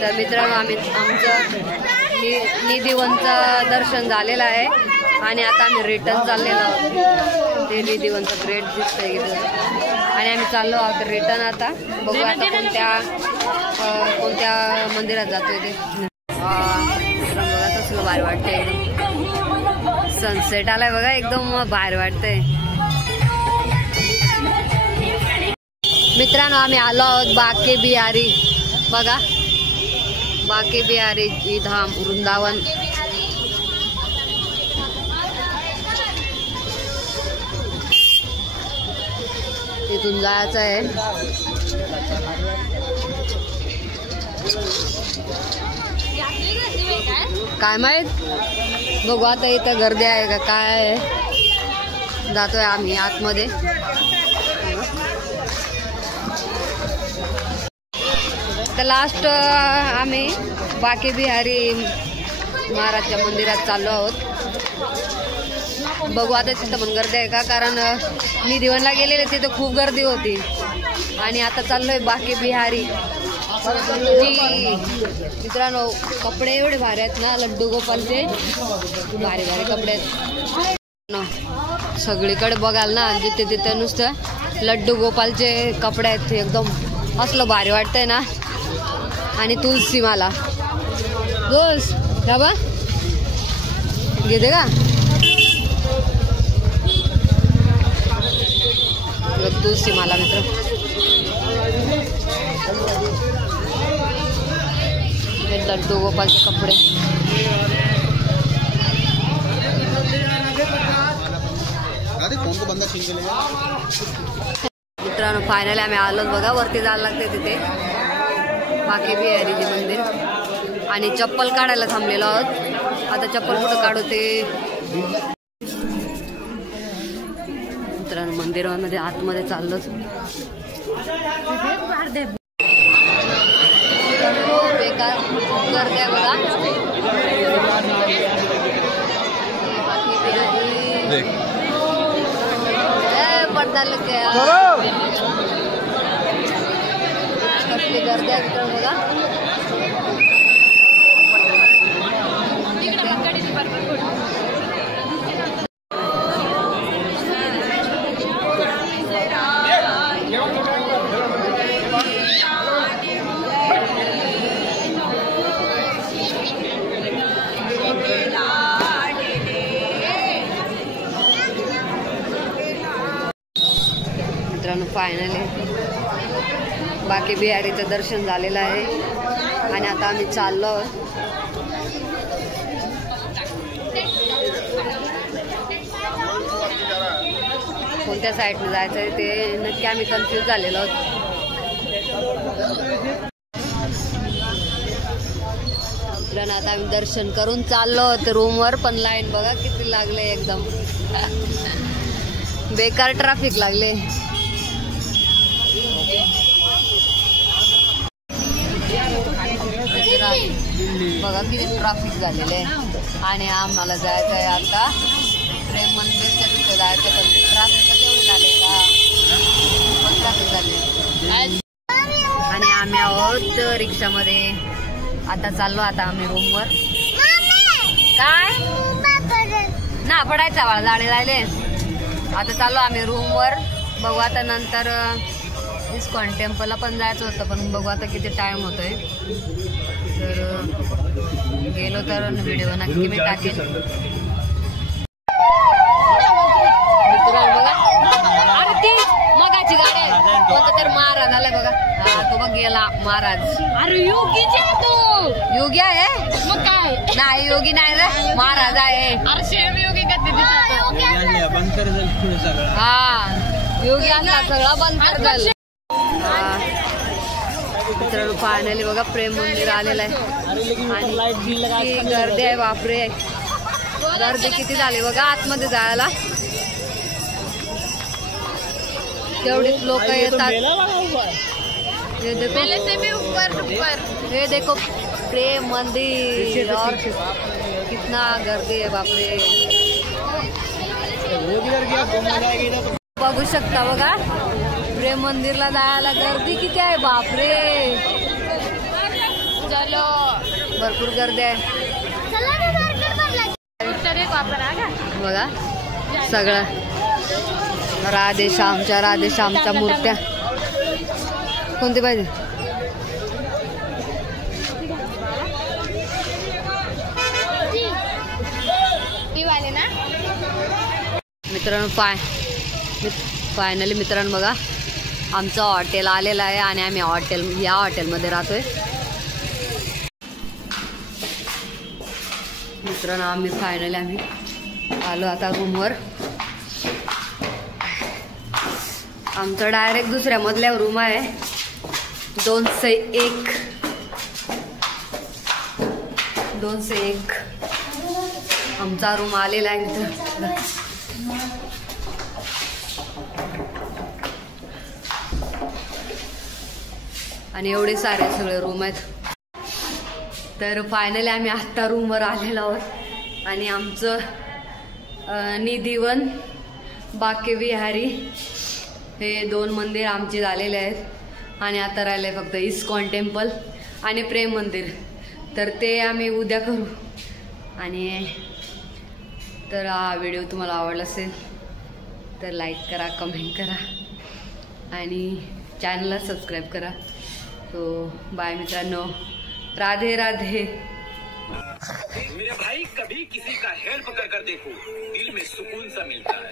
तर मित्रांनो आमचं निधिवनचं दर्शन झालेलं आहे आणि आता आम्ही रिटर्न चाललेलो आहोत। ते निधिवनचं ग्रेट दिसतंय इथं आणि आम्ही चाललो आहोत रिटर्न। आता बघू आता कोणत्या मंदिरात जातोय ते। बघा तसलं भारी वाटतंय, एकदम सनसेट आलाय बघा, एकदम भारी वाटतंय। मित्रांनो आम्ही आलो आहोत बाके बिहारी, बघा बाके बिहारी जी धाम वृंदावन। तिथून जायचं आहे। काय माहित, बघू आता इथं गर्दी आहे का काय आहे। जातोय आम्ही आतमध्ये। तर लास्ट आम्ही बाके बिहारी महाराजच्या मंदिरात चाललो आहोत। बघू आता तिथं पण गर्दी आहे का, कारण निधिवनला गेलेले तिथं खूप गर्दी होती आणि आता चाललोय बाके बिहारी। मित्रांनो कपडे एवढे भारी आहेत ना लड्डू गोपालचे, भारी भारी कपडे आहेत सगळीकडे बघाल ना, जिथे तिथे नुसतं लड्डू गोपालचे कपडे आहेत, एकदम असलं भारी वाटतंय ना। आणि तुलसी माला रोज बा घेते का, तुलसी माला मित्र। लड्डू गोपालचे कपडे, मित्रांनो फायनली आम्ही आलो बघा। वरती जायला लागते तिथे बाके बिहारीचे मंदिर आणि चप्पल काढायला थांबलेलो आहोत। आता चप्पल कुठं काढू ते मित्रांनो मंदिरामध्ये आतमध्ये चाललोच। बेकार गर्दी आहे बघा। पडदा लग गया, कसली गर्दी आहे मित्रांनो बघा। मित्रांनो फायनली बाके बिहारीचं दर्शन झालेलं आहे आणि आता आम्ही चाललो आहोत। कोणत्या साईडने जायचं आहे ते नक्की आम्ही कन्फ्यूज झालेलो आहोत। आता आम्ही दर्शन करून चाललो आहोत रूमवर, पण लाईन बघा किती लागले, एकदम बेकार ट्रॅफिक लागले। बघा किती ट्रॅफिक झालेले आणि आम्हाला जायचं आहे आता प्रेम मंदिरच्या तिथे जायचं, पण ट्रॅफिक एवढे झाले का, पण ट्रॅफिक झाले। आणि आम्ही आहोत रिक्षामध्ये, आता चाललो आता आम्ही रूमवर। काय ना पडायचा वाळा जाळे राहिले, आता चाललो आम्ही रूमवर। बघू आता नंतर इस्कॉन टेम्पलला पण जायचं होतं, पण बघू आता किती टाइम होतोय, तर गेलो तर व्हिडिओ नक्की मी टाकेन। बघा अरे ती मगाची गाडी आहे, कोणतं तर महाराज आलाय बघा। हा तो बघ गेला महाराज। अरे योगी योगी आहे मग काय, नाही योगी नाही रे, महाराज आहे। हा योगी आणला सगळा बंद कर झालं। मित्रांनो फायनली बघा प्रेम मंदिर आलेलं आहे आणि गर्दी आहे, बापरे गर्दी किती झाली बघा आतमध्ये जायला, तेवढीच लोक येतात। ये देखो प्रेम मंदिर और कितना गर्दी है, बापरे बघू शकता बघा प्रेम मंदिरला जायला गर्दी किती आहे, बापरे चलो भरपूर गर्दी आहे बघा सगळं राधेश्यामच्या मूर्त्या कोणती पाहिजे मित्रांनो फायनली मित्रांनो बघा आमचं हॉटेल आलेलं आहे आणि आम्ही या हॉटेलमध्ये राहतोय मित्रांनो आम्ही फायनली आलो आता रूमवर आमचं डायरेक्ट दुसऱ्या मधल्यावर रूम आहे 201 आमचा रूम आलेला आहे मित्र आणि एवढे सारे सगळे रूम आहेत तर फायनली आम्ही आत्ता रूमवर आलेलो आहोत आणि आमचं निधिवन बाकेविहारी हे 2 मंदिर आमचे झालेले आहेत आणि आता राहिले फक्त इस्कॉन टेम्पल आणि प्रेम मंदिर तर ते आम्ही उद्या करू आणि तर हा व्हिडिओ तुम्हाला आवडला असेल तर लाईक करा कमेंट करा आणि चॅनलला सबस्क्राईब करा तो बाय मित्रांनो राधे राधे मेरे भाई कभी किसी का हेल्प कर देखो दिल में सुकून सा मिलता है